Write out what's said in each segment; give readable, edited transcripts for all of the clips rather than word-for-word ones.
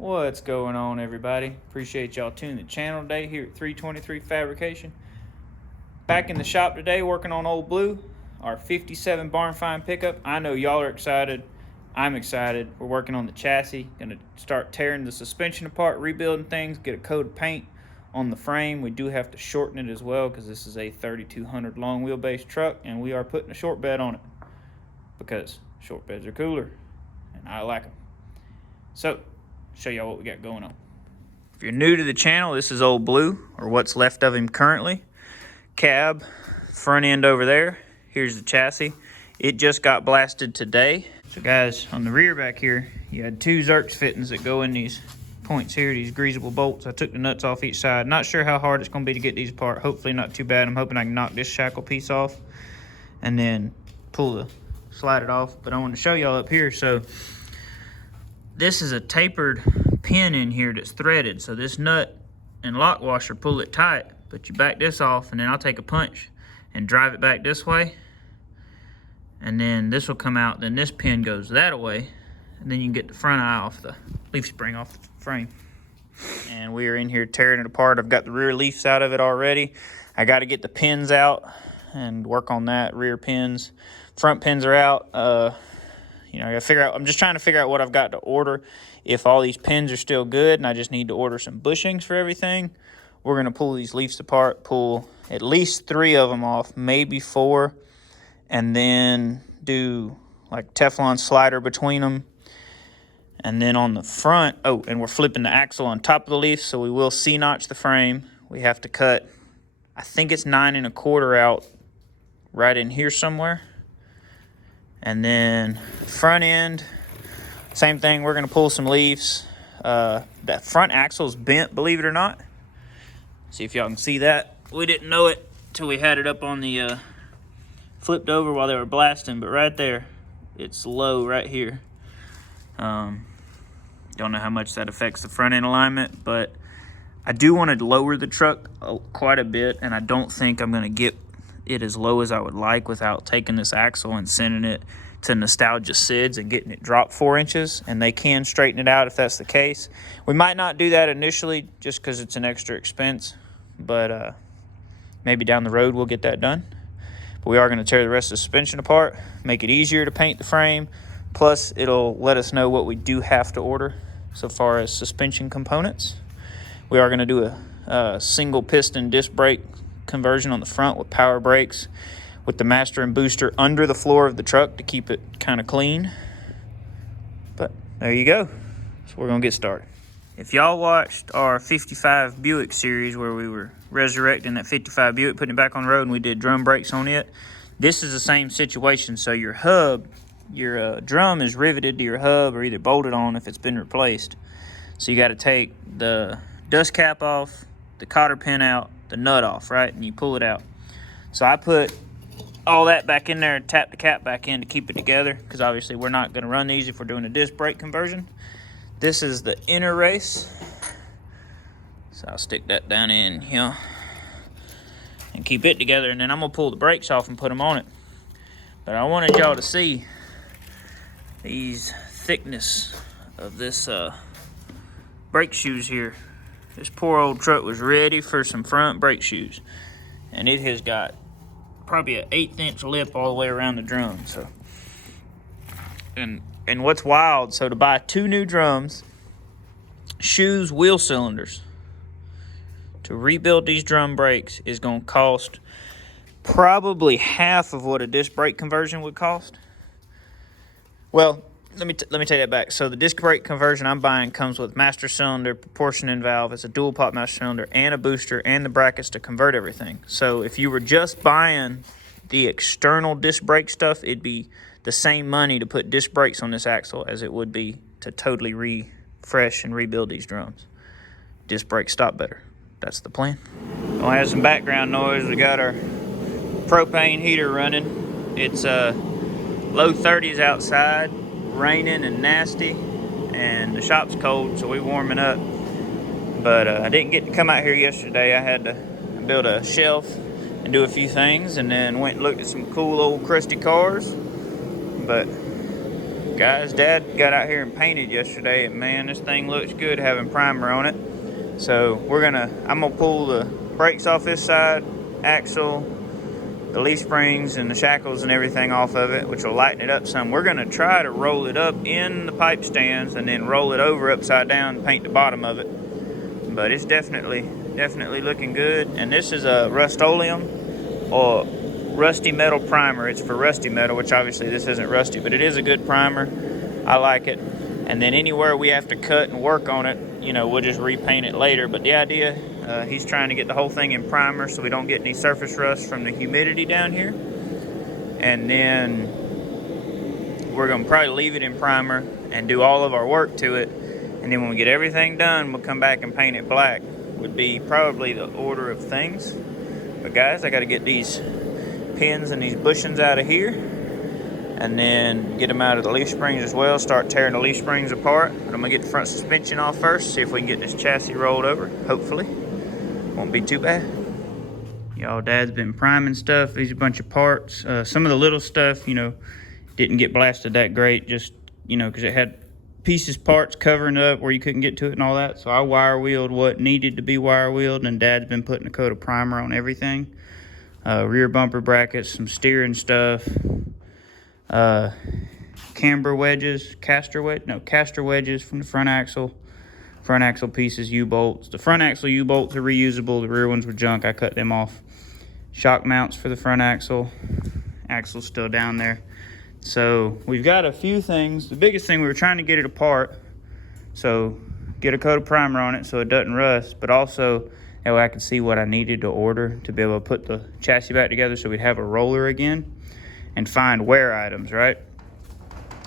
What's going on, everybody? Appreciate y'all tuning the channel today here at 323 Fabrication. Back in the shop today working on Old Blue, our 57 barn find pickup. I know y'all are excited. I'm excited. We're working on the chassis. Gonna start tearing the suspension apart, rebuilding things, get a coat of paint on the frame. We do have to shorten it as well because this is a 3200 long wheelbase truck and we are putting a short bed on it because short beds are cooler and I like them. So, show y'all what we got going on. If you're new to the channel, this is Old Blue, or what's left of him currently. Cab, front end over there. Here's the chassis. It just got blasted today. So guys, on the rear back here, you had two Zerks fittings that go in these points here, these greasable bolts. I took the nuts off each side. Not sure how hard it's gonna be to get these apart. Hopefully not too bad. I'm hoping I can knock this shackle piece off and then slide it off. But I want to show y'all up here. So this is a tapered pin in here that's threaded. So this nut and lock washer pull it tight, but you back this off and then I'll take a punch and drive it back this way. And then this will come out, then this pin goes that way. And then you can get the front eye off the leaf spring off the frame. And we are in here tearing it apart. I've got the rear leaves out of it already. I got to get the pins out and work on that, rear pins. Front pins are out. I gotta figure out, I'm just trying to figure out what I've got to order. If all these pins are still good and I just need to order some bushings for everything, we're gonna pull these leaves apart, pull at least 3 of them off, maybe 4, and then do like Teflon slider between them. And then on the front, and we're flipping the axle on top of the leaf, so we will C-notch the frame. We have to cut, I think it's 9 1/4 out right in here somewhere. And then front end, same thing, we're gonna pull some leaves. That front axle's bent, believe it or not. See if y'all can see that. We didn't know it till we had it up on the, flipped over while they were blasting, but right there, it's low right here. Don't know how much that affects the front end alignment, but I do want to lower the truck quite a bit, and I don't think I'm gonna get it as low as I would like without taking this axle and sending it to Nostalgia Sids and getting it dropped 4 inches, and they can straighten it out if that's the case. We might not do that initially just because it's an extra expense, but maybe down the road we'll get that done. But we are going to tear the rest of the suspension apart, make it easier to paint the frame, plus it'll let us know what we do have to order so far as suspension components. We are going to do a single piston disc brake conversion on the front with power brakes with the master and booster under the floor of the truck to keep it kind of clean. But there you go. So we're gonna get started. If y'all watched our 55 Buick series where we were resurrecting that 55 Buick, putting it back on the road, and we did drum brakes on it, this is the same situation. So your hub, your drum is riveted to your hub or either bolted on if it's been replaced. So you got to take the dust cap off, the cotter pin out, the nut off, right? And you pull it out. So I put all that back in there and tap the cap back in to keep it together because obviously we're not going to run these if we're doing a disc brake conversion. This is the inner race. So I'll stick that down in here and keep it together, and then I'm going to pull the brakes off and put them on it. But I wanted y'all to see these thickness of this brake shoes here. This poor old truck was ready for some front brake shoes, and it has got probably an 1/8 inch lip all the way around the drum. So, and what's wild, so to buy 2 new drums, shoes, wheel cylinders, to rebuild these drum brakes is going to cost probably half of what a disc brake conversion would cost. Well, let me take that back. So the disc brake conversion I'm buying comes with master cylinder, proportioning valve. It's a dual pop master cylinder and a booster and the brackets to convert everything. So if you were just buying the external disc brake stuff, it'd be the same money to put disc brakes on this axle as it would be to totally refresh and rebuild these drums. Disc brakes stop better. That's the plan. Gonna have some background noise. We got our propane heater running. It's low 30s outside, raining and nasty, and the shop's cold, so we're warming up. But I didn't get to come out here yesterday. I had to build a shelf and do a few things, and then went and looked at some cool old crusty cars. But Guys, Dad got out here and painted yesterday, and man, this thing looks good having primer on it. So I'm gonna pull the brakes off this side, axle, the leaf springs and the shackles and everything off of it, which will lighten it up some. We're gonna try to roll it up in the pipe stands and then roll it over upside down and paint the bottom of it. But it's definitely looking good. And this is a Rust-Oleum or rusty metal primer. It's for rusty metal, which obviously this isn't rusty, but it is a good primer. I like it. And then anywhere we have to cut and work on it, you know, we'll just repaint it later. But the idea, he's trying to get the whole thing in primer so we don't get any surface rust from the humidity down here. And then we're gonna probably leave it in primer and do all of our work to it. And then when we get everything done, we'll come back and paint it black. Would be probably the order of things. But guys, I gotta get these pins and these bushings out of here, and then get them out of the leaf springs as well. Start tearing the leaf springs apart. But I'm gonna get the front suspension off first, see if we can get this chassis rolled over. Hopefully, won't be too bad. Y'all, Dad's been priming stuff. These are a bunch of parts. Some of the little stuff, you know, didn't get blasted that great, just, you know, because it had pieces, parts covering it up where you couldn't get to it and all that. So I wire wheeled what needed to be wire wheeled, and Dad's been putting a coat of primer on everything. Rear bumper brackets, some steering stuff, caster wedges from the front axle pieces, U-bolts. The front axle U-bolts are reusable, the rear ones were junk, I cut them off. Shock mounts for the front axle's still down there. So we've got a few things. The biggest thing, we were trying to get it apart, so get a coat of primer on it so it doesn't rust, but also that way I could see what I needed to order to be able to put the chassis back together so we'd have a roller again and find wear items, right?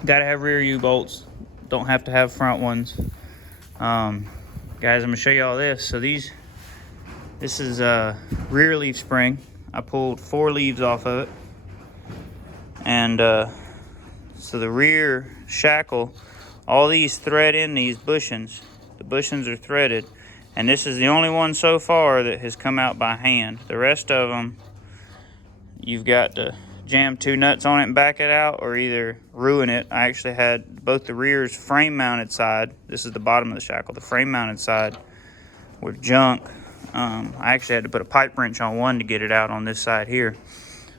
Gotta have rear U-bolts, don't have to have front ones. Guys, I'm gonna show you all this. So this is a rear leaf spring. I pulled 4 leaves off of it. And so the rear shackle, all these thread in these bushings. The bushings are threaded. And this is the only one so far that has come out by hand. The rest of them, you've got to jam 2 nuts on it and back it out, or either ruin it. I actually had both the rear's frame mounted side, this is the bottom of the shackle, the frame mounted side with junk. I actually had to put a pipe wrench on one to get it out on this side here.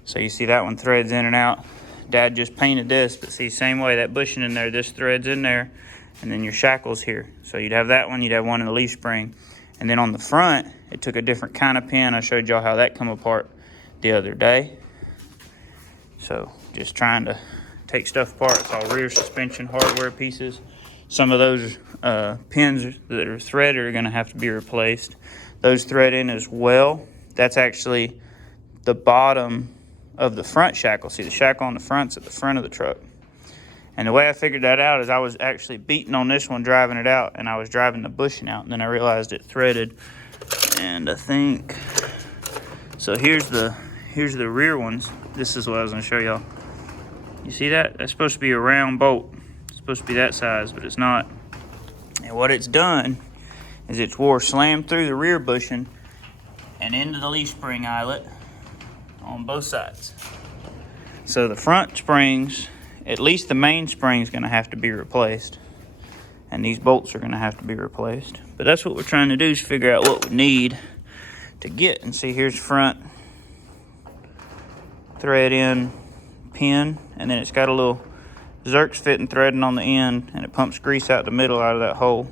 So you see that one threads in and out. Dad just painted this, but see, same way, that bushing in there, this threads in there, and then your shackle's here. So you'd have that one, you'd have one in the leaf spring. And then on the front, it took a different kind of pin. I showed y'all how that come apart the other day. So just trying to take stuff apart. It's all rear suspension hardware pieces. Some of those pins that are threaded are gonna have to be replaced. Those thread in as well. That's actually the bottom of the front shackle. See, the shackle on the front's at the front of the truck. And the way I figured that out is I was actually beating on this one, driving it out, and I was driving the bushing out, and then I realized it threaded. And I think, so here's the rear ones. This is what I was gonna show y'all. You see that? That's supposed to be a round bolt. It's supposed to be that size, but it's not. And what it's done is it's slammed through the rear bushing and into the leaf spring eyelet on both sides. So the front springs, at least the main spring, is going to have to be replaced, and these bolts are going to have to be replaced. But that's what we're trying to do, is figure out what we need to get. And see, here's front thread in pin, and then it's got a little Zerk's fitting threading on the end, and it pumps grease out the middle out of that hole.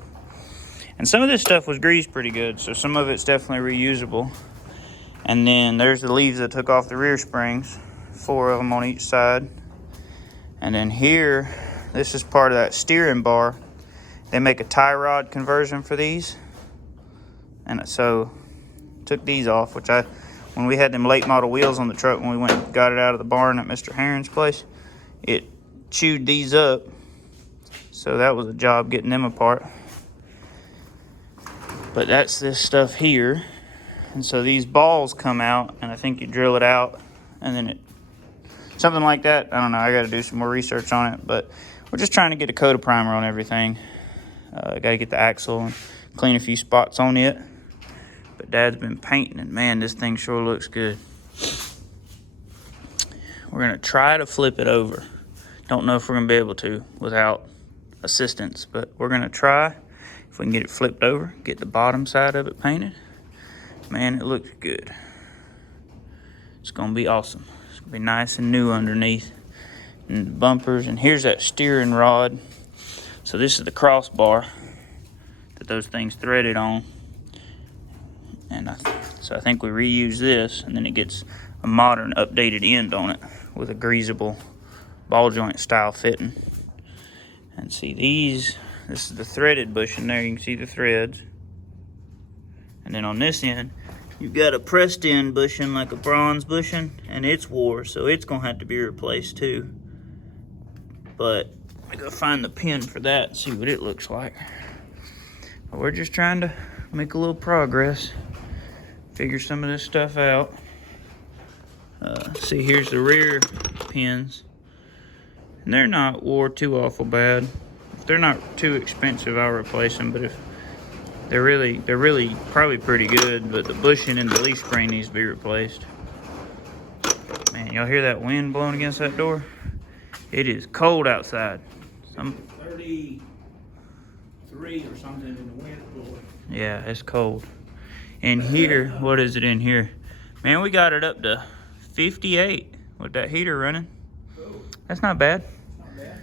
And some of this stuff was greased pretty good, so some of it's definitely reusable. And then there's the leaves I took off the rear springs, 4 of them on each side. And then here, this is part of that steering bar. They make a tie rod conversion for these. And so took these off, which when we had them late model wheels on the truck, when we went and got it out of the barn at Mr. Herron's place, it chewed these up. So that was a job getting them apart. But that's this stuff here. And so these balls come out, and I think you drill it out, and then something like that. I don't know, I gotta do some more research on it, but we're just trying to get a coat of primer on everything. Gotta get the axle and clean a few spots on it. But Dad's been painting, and man, this thing sure looks good. We're gonna try to flip it over. Don't know if we're gonna be able to without assistance, but we're gonna try. If we can get it flipped over, get the bottom side of it painted, man, it looks good. It's gonna be awesome. It's gonna be nice and new underneath. And the bumpers, and here's that steering rod. So this is the crossbar that those things threaded on. And so I think we reuse this, and then it gets a modern updated end on it with a greasable ball joint style fitting. And see these, this is the threaded bushing there. You can see the threads. And then on this end, you've got a pressed in bushing like a bronze bushing, and it's wore, so it's gonna have to be replaced too. But I gotta find the pin for that and see what it looks like. But we're just trying to make a little progress, figure some of this stuff out. See, here's the rear pins, and they're not wore too awful bad. If they're not too expensive, I'll replace them. But if they're really probably pretty good. But the bushing and the leaf spring needs to be replaced. Man, y'all hear that wind blowing against that door? It is cold outside. 33 or something in the wind blowing. Yeah, it's cold. In here, what is it in here? Man, we got it up to 58 with that heater running. That's not bad. Not bad.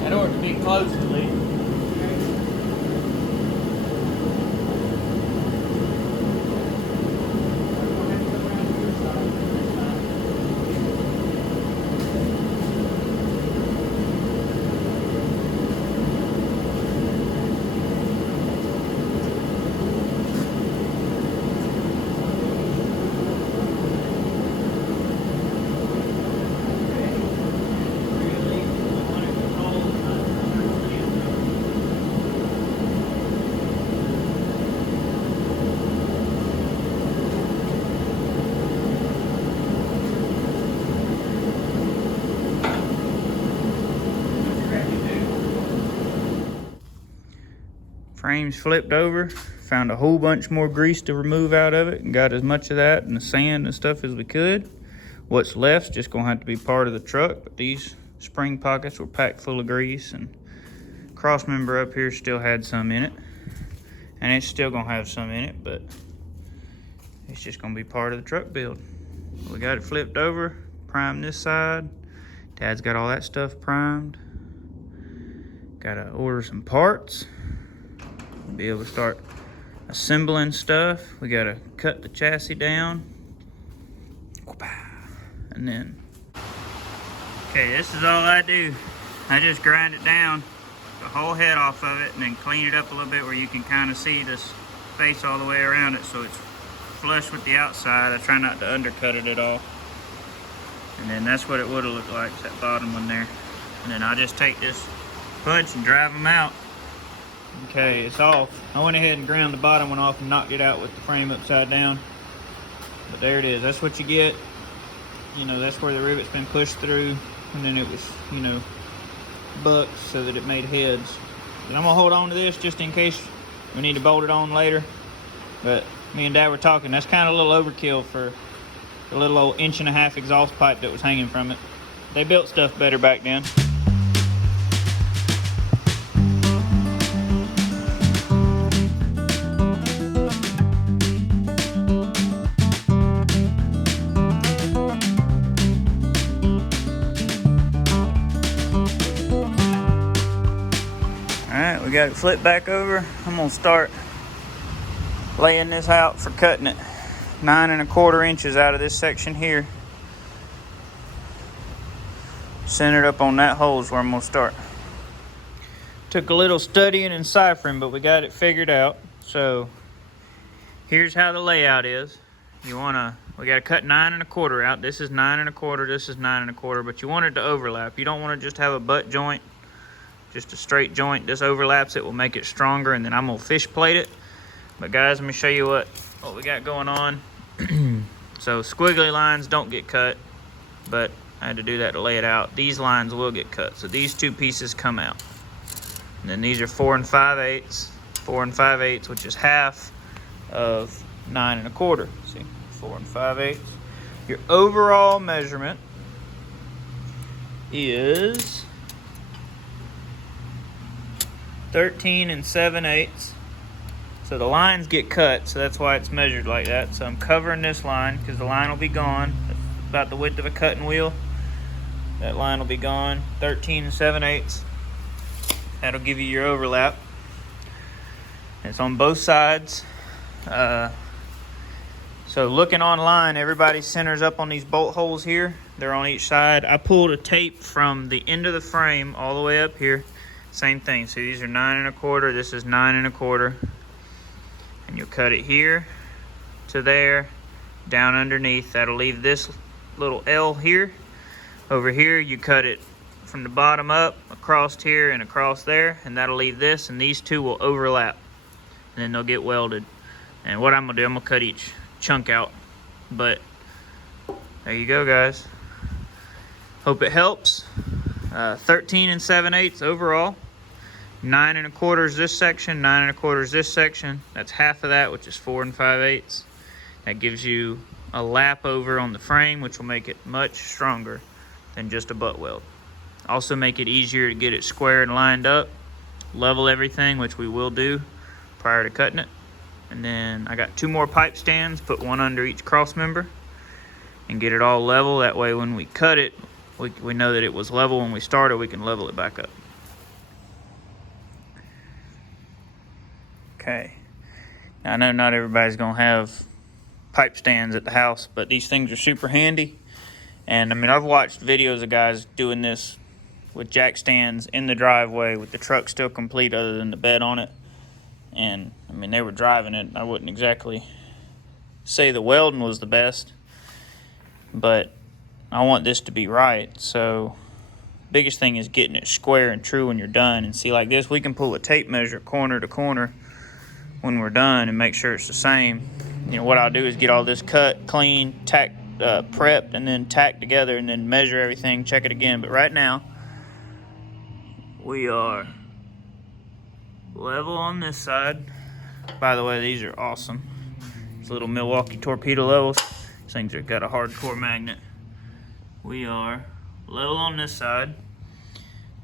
That ought to be close at least. Frames flipped over, found a whole bunch more grease to remove out of it, and got as much of that and the sand and stuff as we could. What's left's just gonna have to be part of the truck, but these spring pockets were packed full of grease, and cross member up here still had some in it, and it's still gonna have some in it, but it's just gonna be part of the truck build. We got it flipped over, primed this side. Dad's got all that stuff primed. Gotta order some parts, be able to start assembling stuff. We gotta cut the chassis down, and then, okay, this is all I do. I just grind it down, the whole head off of it, and then clean it up a little bit where you can kind of see this face all the way around it, so it's flush with the outside. I try not to undercut it at all. And then that's what it would have looked like, that bottom one there. And then I'll just take this punch and drive them out. Okay, it's off. I went ahead and ground the bottom one off and knocked it out with the frame upside down. But there it is. That's what you get. You know, that's where the rivet's been pushed through, and then it was, you know, bucked so that it made heads. And I'm gonna hold on to this just in case we need to bolt it on later. But me and Dad were talking, that's kind of a little overkill for the little old 1.5 inch exhaust pipe that was hanging from it. They built stuff better back then. We got it flipped back over. I'm gonna start laying this out for cutting it. 9 1/4 inches out of this section here. Centered up on that hole is where I'm gonna start. Took a little studying and ciphering, but we got it figured out. So here's how the layout is. We gotta cut 9 1/4 out. This is 9 1/4, this is 9 1/4, but you want it to overlap. You don't want to just have a butt joint, just a straight joint. This overlaps it, will make it stronger, and then I'm gonna fish plate it. But guys, let me show you what we got going on. So squiggly lines don't get cut, but I had to do that to lay it out. These lines will get cut, so these two pieces come out. And then these are 4 5/8, 4 5/8, which is half of 9 1/4. See, 4 5/8. Your overall measurement is 13 7/8. So the lines get cut, so that's why it's measured like that. So I'm covering this line because the line will be gone. That's about the width of a cutting wheel. That line will be gone. 13 7/8. That'll give you your overlap. It's on both sides. So looking online, everybody centers up on these bolt holes here. They're on each side. I pulled a tape from the end of the frame all the way up here. Same thing. So these are 9 1/4. This is 9 1/4. And you'll cut it here to there, down underneath. That'll leave this little L here. Over here, you cut it from the bottom up, across here and across there, and that'll leave this, and these two will overlap. And then they'll get welded. And what I'm gonna do, I'm gonna cut each chunk out. But there you go, guys. Hope it helps. 13 7/8 overall. 9 1/4 is this section, 9 1/4 is this section. That's half of that, which is 4 5/8. That gives you a lap over on the frame, which will make it much stronger than just a butt weld. Also make it easier to get it square and lined up. Level everything, which we will do prior to cutting it. And then I got 2 more pipe stands, put one under each cross member and get it all level. That way when we cut it, we know that it was level when we started. We can level it back up. Okay, now I know not everybody's gonna have pipe stands at the house, but these things are super handy. And I mean, I've watched videos of guys doing this with jack stands in the driveway with the truck still complete other than the bed on it. And I mean, they were driving it. I wouldn't exactly say the welding was the best, but I want this to be right. So biggest thing is getting it square and true when you're done. And see, like this, we can pull a tape measure corner to corner when we're done and make sure it's the same. You know, what I'll do is get all this cut, clean, tacked, prepped, and then tacked together, and then measure everything, check it again. But right now, we are level on this side. By the way, these are awesome. It's little Milwaukee torpedo levels. These things have got a hardcore magnet. We are level on this side,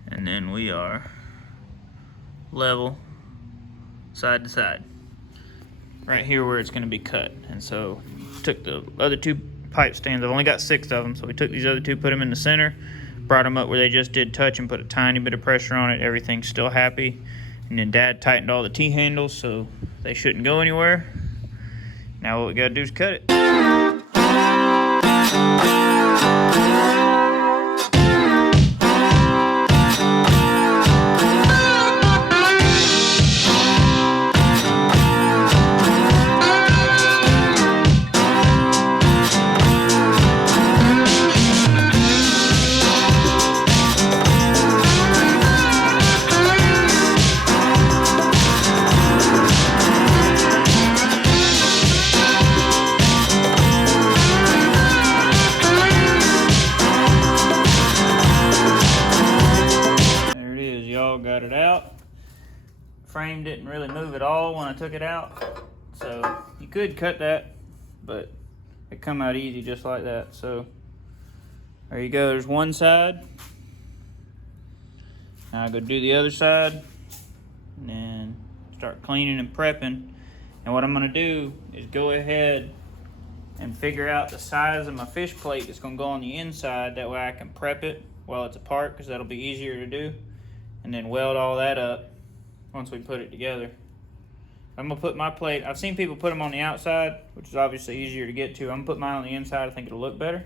and then we are level side to side right here where it's going to be cut. And so took the other 2 pipe stands. I've only got 6 of them, so we took these other 2, put them in the center, brought them up where they just did touch, and put a tiny bit of pressure on it. Everything's still happy. And then Dad tightened all the T-handles so they shouldn't go anywhere. Now what we got to do is cut it. Got it out. Frame didn't really move at all when I took it out, so you could cut that, but it come out easy just like that. So there you go. There's one side. Now I go do the other side and then start cleaning and prepping. And what I'm going to do is go ahead and figure out the size of my fish plate that's going to go on the inside. That way I can prep it while it's apart, because that'll be easier to do. And then weld all that up once we put it together. I'm gonna put my plate, I've seen people put them on the outside, which is obviously easier to get to. I'm gonna put mine on the inside. I think it'll look better.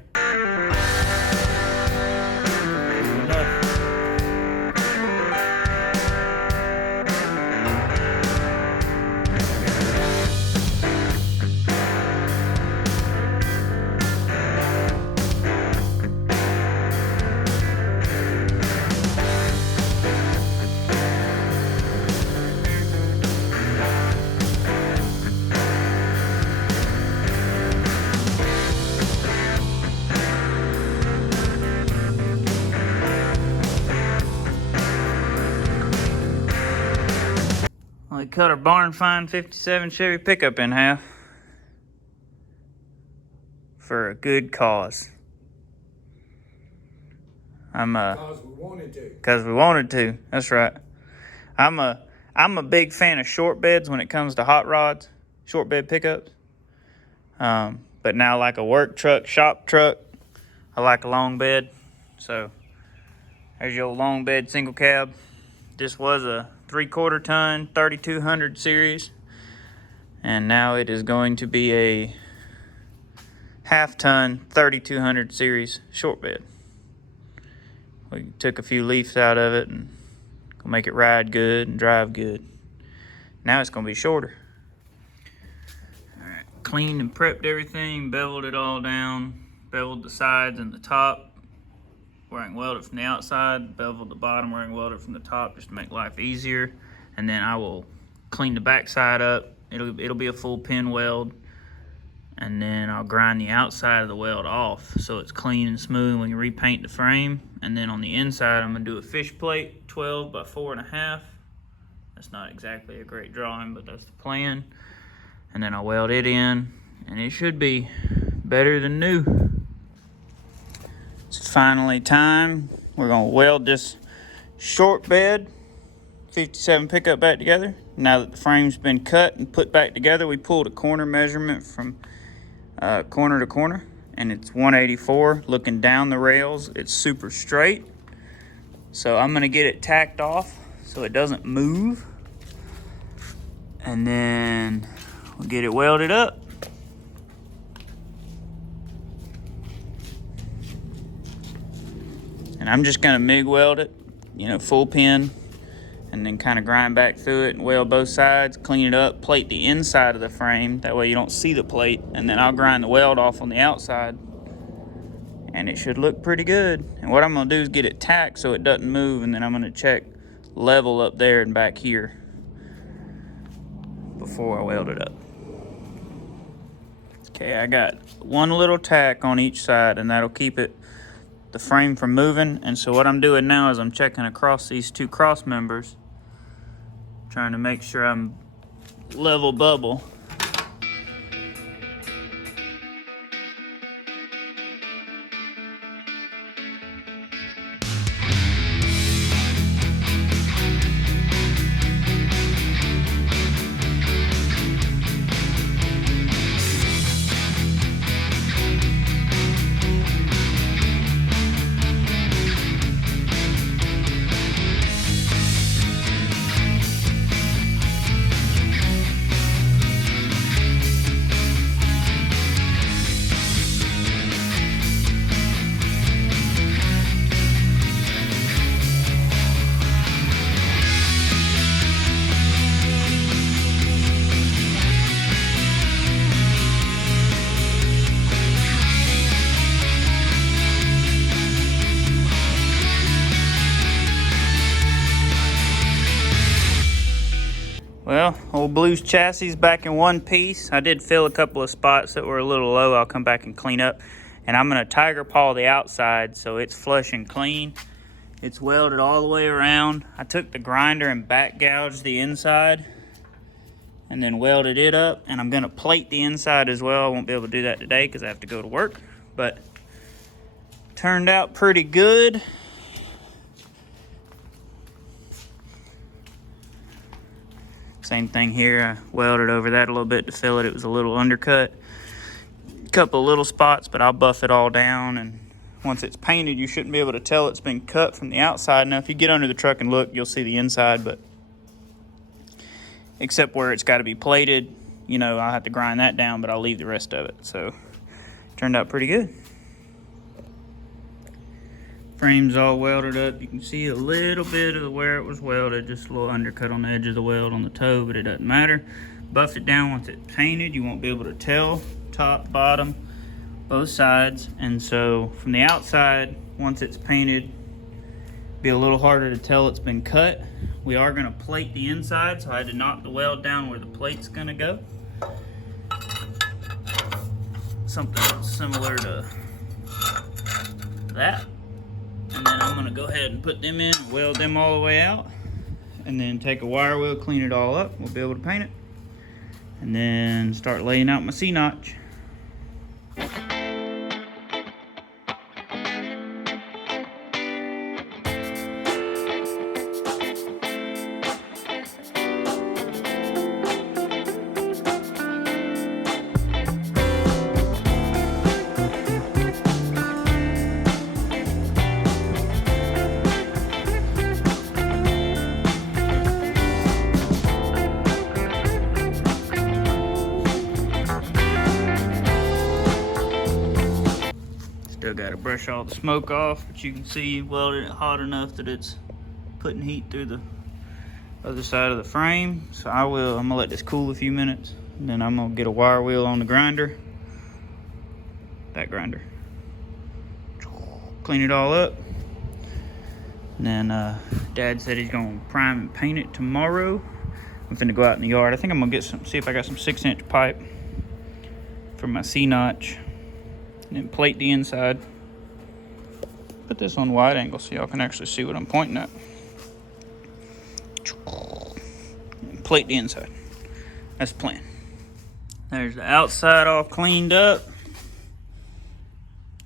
cut our barn find 57 Chevy pickup in half for a good cause. Because we wanted to. Because we wanted to. That's right. I'm a big fan of short beds when it comes to hot rods, short bed pickups. But now, like a work truck, shop truck, I like a long bed. So there's your long bed single cab. This was a 3/4 ton 3200 series, and now it is going to be a 1/2 ton 3200 series short bed. We took a few leaves out of it and gonna make it ride good and drive good. Now it's gonna be shorter. All right, cleaned and prepped everything, beveled it all down, beveled the sides and the top where I can weld it from the outside, beveled the bottom where I can weld it from the top just to make life easier. And then I will clean the back side up. It'll be a full pin weld. And then I'll grind the outside of the weld off so it's clean and smooth when you repaint the frame. And then on the inside, I'm gonna do a fish plate, 12 by 4.5. That's not exactly a great drawing, but that's the plan. And then I'll weld it in, and it should be better than new. It's finally time. We're gonna weld this short bed 57 pickup back together. Now that the frame's been cut and put back together, we pulled a corner measurement from corner to corner, and it's 184. Looking down the rails, it's super straight. So I'm gonna get it tacked off so it doesn't move, and then we'll get it welded up. And I'm just gonna MIG weld it, full pin, and then kind of grind back through it and weld both sides, clean it up, plate the inside of the frame, that way you don't see the plate, and then I'll grind the weld off on the outside, and it should look pretty good. And what I'm gonna do is get it tacked so it doesn't move, and then I'm gonna check level up there and back here before I weld it up. Okay, I got one little tack on each side, and that'll keep the frame from moving. And so what I'm doing now is I'm checking across these two cross members, trying to make sure I'm level bubble. Well, old Blue's chassis is back in one piece. I did fill a couple of spots that were a little low. I'll come back and clean up. And I'm gonna tiger paw the outside so it's flush and clean. It's welded all the way around. I took the grinder and back gouged the inside and then welded it up. And I'm gonna plate the inside as well. I won't be able to do that today because I have to go to work, but turned out pretty good. Same thing here, I welded over that a little bit to fill it. It was a little undercut. A couple of little spots, but I'll buff it all down, and once it's painted, you shouldn't be able to tell it's been cut from the outside. Now, if you get under the truck and look, you'll see the inside, but except where it's got to be plated, I'll have to grind that down, but I'll leave the rest of it. So, turned out pretty good. Frame's all welded up. You can see a little bit of where it was welded, just a little undercut on the edge of the weld on the toe, but it doesn't matter. Buff it down once it's painted. You won't be able to tell top, bottom, both sides. And so from the outside, once it's painted, be a little harder to tell it's been cut. We are gonna plate the inside, so I had to knock the weld down where the plate's gonna go. Something similar to that. And then I'm gonna go ahead and put them in, weld them all the way out. and then take a wire wheel, clean it all up. We'll be able to paint it. And then start laying out my C-notch. Still got to brush all the smoke off, but you can see welded it hot enough that it's putting heat through the other side of the frame. So I'm gonna let this cool a few minutes, and then I'm gonna get a wire wheel on the grinder, that grinder, clean it all up. And then Dad said he's gonna prime and paint it tomorrow. I'm finna go out in the yard. I think I'm gonna get see if I got some 6-inch pipe for my C-notch. And then plate the inside. Put this on wide angle so y'all can actually see what I'm pointing at. And plate the inside. That's the plan. There's the outside all cleaned up.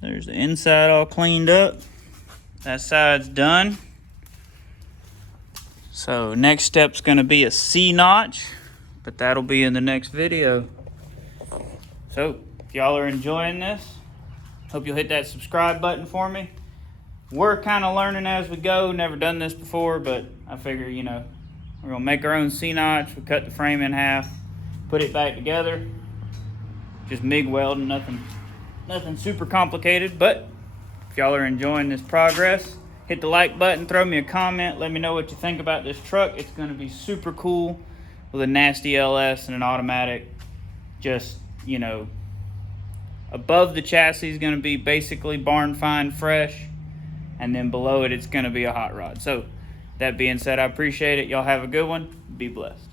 There's the inside all cleaned up. That side's done. So next step's gonna be a C-notch, but that'll be in the next video. So if y'all are enjoying this, hope you'll hit that subscribe button for me. We're kind of learning as we go. Never done this before, but I figure, you know, we're gonna make our own C-notch. We cut the frame in half, put it back together. Just MIG welding, nothing super complicated. But if y'all are enjoying this progress, hit the like button, throw me a comment, let me know what you think about this truck. It's gonna be super cool with a nasty LS and an automatic. Just, you know, above the chassis is going to be basically barn find fresh, and then below it, it's going to be a hot rod. So that being said, I appreciate it. Y'all have a good one. Be blessed.